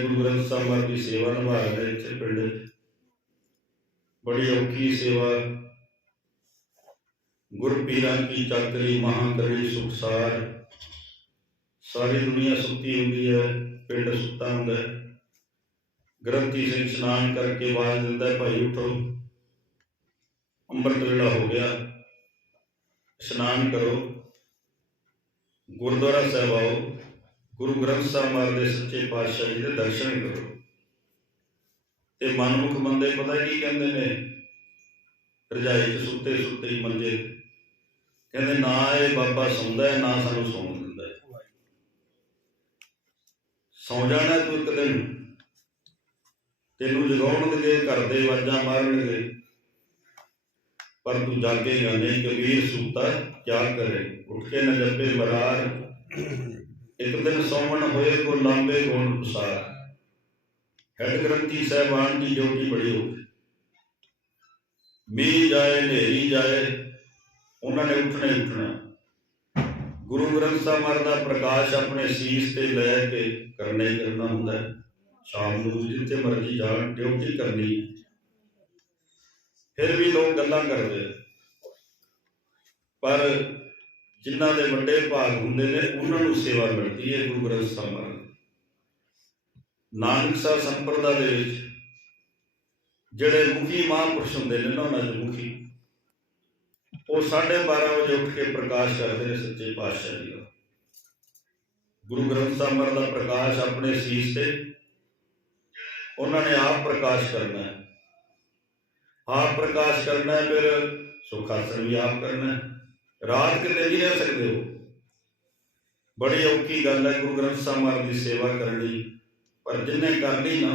ਗੁਰੂ ਗ੍ਰੰਥ ਸਾਹਿਬ ਮਹਾਰਾਜ ਦੀ ਸੇਵਾ ਨਿਭਾ ਰਹੇ ਨੇ ਇੱਥੇ ਪਿੰਡ 'ਚ। ਬੜੀ ਔਖੀ ਸੇਵਾ ਗੁਰਪੀਰਾਂ ਕੀ ਚੱਕਰੀ ਮਹਾਂ ਕਰੀ ਸੁਖਸਾਰ ਸਾਰੀ ਦੁਨੀਆ ਸੁੱਤੀ ਹੁੰਦੀ ਹੈ ਪਿੰਡ ਸੁੱਤਾ ਹੁੰਦਾ ਹੈ ਗ੍ਰੰਥੀ ਸਿੰਘ ਇਸ਼ਨਾਨ ਕਰਕੇ ਆਵਾਜ਼ ਦਿੰਦਾ ਹੈ, ਭਾਈ ਉਠੋ ਅੰਮ੍ਰਿਤ ਵੇਲਾ ਹੋ ਗਿਆ ਇਸ਼ਨਾਨ ਕਰੋ ਗੁਰਦੁਆਰਾ ਸਾਹਿਬ ਆਓ ਗੁਰੂ ਗ੍ਰੰਥ ਸਾਹਿਬ ਮਹਾਰਾਜ ਦੇ ਸੱਚੇ ਪਾਤਸ਼ਾਹ ਜੀ ਦੇ ਦਰਸ਼ਨ ਕਰੋ। ਤੇ ਮਨਮੁਖ ਬੰਦੇ ਪਤਾ ਕੀ ਕਹਿੰਦੇ ਨੇ? ਰਜਾਈ 'ਚ ਸੁੱਤੇ ਸੁੱਤੇ ਹੀ ਮੰਜੇ। ਕਹਿੰਦੇ, ਨਾ ਇਹ ਬਾਬਾ ਸੌਂਦਾ ਹੈ, ਨਾ ਸਾਨੂੰ ਸੌਣ ਦਿੰਦਾ ਹੈ। ਸੌਂ ਜਾਣਾ ਤੂੰ ਇੱਕ ਦਿਨ। ਤੈਨੂੰ ਜਗਾਉਣਗੇ ਘਰ ਦੇ ਵਾਜਾਂ ਮਾਰਨਗੇ। ਪਰ ਤੂੰ ਜਾਗੇਗਾ ਨਹੀਂ ਕਬੀਰ ਸੂਤਾ, ਕਿਆ ਕਰੇ? ਉੱਠ ਕੇ ਨ ਜਪੇ ਬਰਾਰ ਇੱਕ ਦਿਨ ਸੌਵਣ ਹੋਏ ਕੋ ਲਾਂਬੇ ਗੁਣ ਪ੍ਰਸਾਰ ਹੈਡ ਗ੍ਰੰਥੀ ਸਾਹਿਬਾਨ ਦੀ ਡਿਊਟੀ ਬੜੀ ਹੋ ਮੀਂਹ ਜਾਏ, ਹਨੇਰੀ ਜਾਏ, ਉਹਨਾਂ ਨੇ ਉੱਠਣਾ ਉੱਠਣਾ। ਗੁਰੂ ਗ੍ਰੰਥ ਸਾਹਿਬ ਮਹਾਰਾਜ ਦਾ ਪ੍ਰਕਾਸ਼ ਆਪਣੇ ਸੀਸ ਤੇ ਲੈ ਕੇ ਕਰਨਾ ਹੀ ਕਰਨਾ ਹੁੰਦਾ ਹੈ। ਸ਼ਾਮ ਨੂੰ ਜਿੱਥੇ ਮਰਜ਼ੀ ਜਾਣ, ਡਿਊਟੀ ਕਰਨੀ ਫਿਰ ਵੀ ਲੋਕ ਗੱਲਾਂ ਕਰਦੇ। ਪਰ ਜਿਨ੍ਹਾਂ ਦੇ ਵੱਡੇ ਭਾਗ ਹੁੰਦੇ ਨੇ, ਉਹਨਾਂ ਨੂੰ ਸੇਵਾ ਮਿਲਦੀ ਹੈ, ਗੁਰੂ ਗ੍ਰੰਥ ਸਾਹਿਬ ਨਾਨਕ ਸਾਹਿਬ ਸੰਪਰਦਾ ਦੇ ਵਿੱਚ ਜਿਹੜੇ ਮੁਖੀ ਮਹਾਂਪੁਰਸ਼ ਹੁੰਦੇ ਨੇ ਨਾ ਉਹਨਾਂ ਦੇ ਮੁਖੀ, ਉਹ 12:30 ਵਜੇ ਉੱਠ ਕੇ ਪ੍ਰਕਾਸ਼ ਕਰਦੇ ਨੇ ਸੱਚੇ ਪਾਤਸ਼ਾਹ ਜੀ ਦਾ। ਗੁਰੂ ਗ੍ਰੰਥ ਸਾਹਿਬ ਮਹਾਰਾਜ ਦਾ ਪ੍ਰਕਾਸ਼ ਆਪਣੇ ਸੀਸ ਤੇ, ਉਹਨਾਂ ਨੇ ਆਪ ਪ੍ਰਕਾਸ਼ ਕਰਨਾ ਹੈ। ਆਪ ਪ੍ਰਕਾਸ਼ ਕਰਨਾ ਹੈ, ਫਿਰ ਸੁਖਾਸਨ ਵੀ ਆਪ ਕਰਨਾ ਹੈ। ਰਾਤ ਕਿਤੇ ਨਹੀਂ ਰਹਿ ਸਕਦੇ ਹੋ। ਬੜੀ ਔਖੀ ਗੱਲ ਹੈ ਗੁਰੂ ਗ੍ਰੰਥ ਸਾਹਿਬ ਮਹਾਰਾਜ ਦੀ ਸੇਵਾ ਕਰਨ ਲਈ। ਪਰ ਜਿੰਨੇ ਕਰ ਲਈ ਨਾ